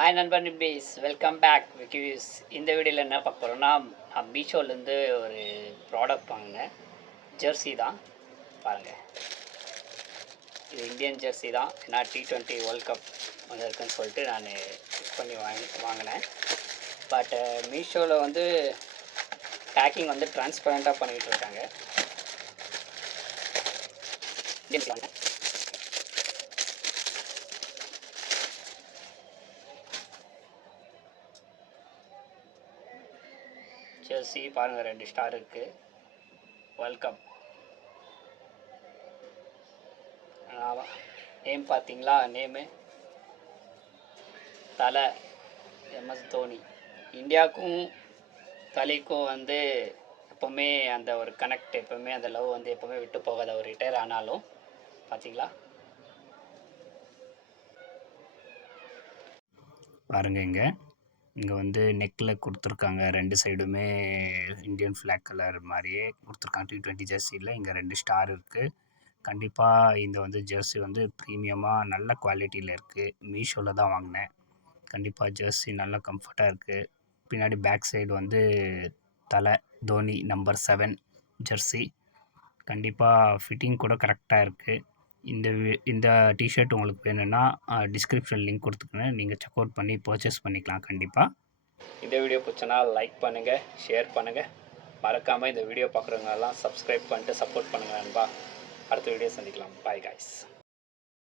Hi நண்பர் நிபீஸ், welcome back Vicky's. இந்த வீடியோவில் என்ன பார்க்க போகிறோன்னா, நான் மீஷோலேருந்து ஒரு ப்ராடக்ட் வாங்கினேன். ஜெர்சி தான் பாருங்கள். இது இந்தியன் ஜெர்சி தான். ஏன்னா T20 வேர்ல்ட் கப் வந்து இருக்குன்னு சொல்லிட்டு நான் புக் பண்ணி வாங்கினேன். பட் மீஷோவில் வந்து பேக்கிங் வந்து டிரான்ஸ்பரண்ட்டாக பண்ணிக்கிட்டு இருக்காங்க. ஜெர்சி பாருங்கள், 2 ஸ்டார் இருக்குது. வேர்ல்ட் கப் நேம் பார்த்தீங்களா? நேமு தலை MS தோனி. இந்தியாவுக்கும் தலைக்கும் வந்து எப்போவுமே அந்த ஒரு கனெக்ட், எப்போவுமே அந்த லவ் வந்து எப்போவுமே விட்டு போகாத. ஒரு ரிட்டையர் ஆனாலும் பார்த்தீங்களா பாருங்கள். இங்கே வந்து நெக்கில் கொடுத்துருக்காங்க. 2 சைடுமே இந்தியன் ஃப்ளாக் கலர் மாதிரியே கொடுத்துருக்காங்க. T20 ஜெர்சியில் இங்கே 2 ஸ்டார் இருக்குது. கண்டிப்பாக இந்த வந்து ஜெர்சி வந்து ப்ரீமியமாக நல்ல குவாலிட்டியில் இருக்குது. மீஷோவில் தான் வாங்கினேன். கண்டிப்பாக ஜெர்சி நல்லா கம்ஃபர்ட்டாக இருக்குது. பின்னாடி பேக் சைடு வந்து தலை தோனி நம்பர் 7 ஜெர்சி. கண்டிப்பாக ஃபிட்டிங் கூட கரெக்டாக இருக்குது. இந்த டிஷர்ட் உங்களுக்கு வேணும்னா டிஸ்கிரிப்ஷன் லிங்க் கொடுத்துருக்கேன். நீங்கள் செக் அவுட் பண்ணி பர்ச்சேஸ் பண்ணிக்கலாம். கண்டிப்பாக இந்த வீடியோ பிடிச்சனா லைக் பண்ணுங்கள், ஷேர் பண்ணுங்கள். மறக்காமல் இந்த வீடியோ பார்க்குறவங்கெல்லாம் சப்ஸ்கிரைப் பண்ணிட்டு சப்போர்ட் பண்ணுங்கள் நண்பா. அடுத்த வீடியோ சந்திக்கலாம். Bye guys.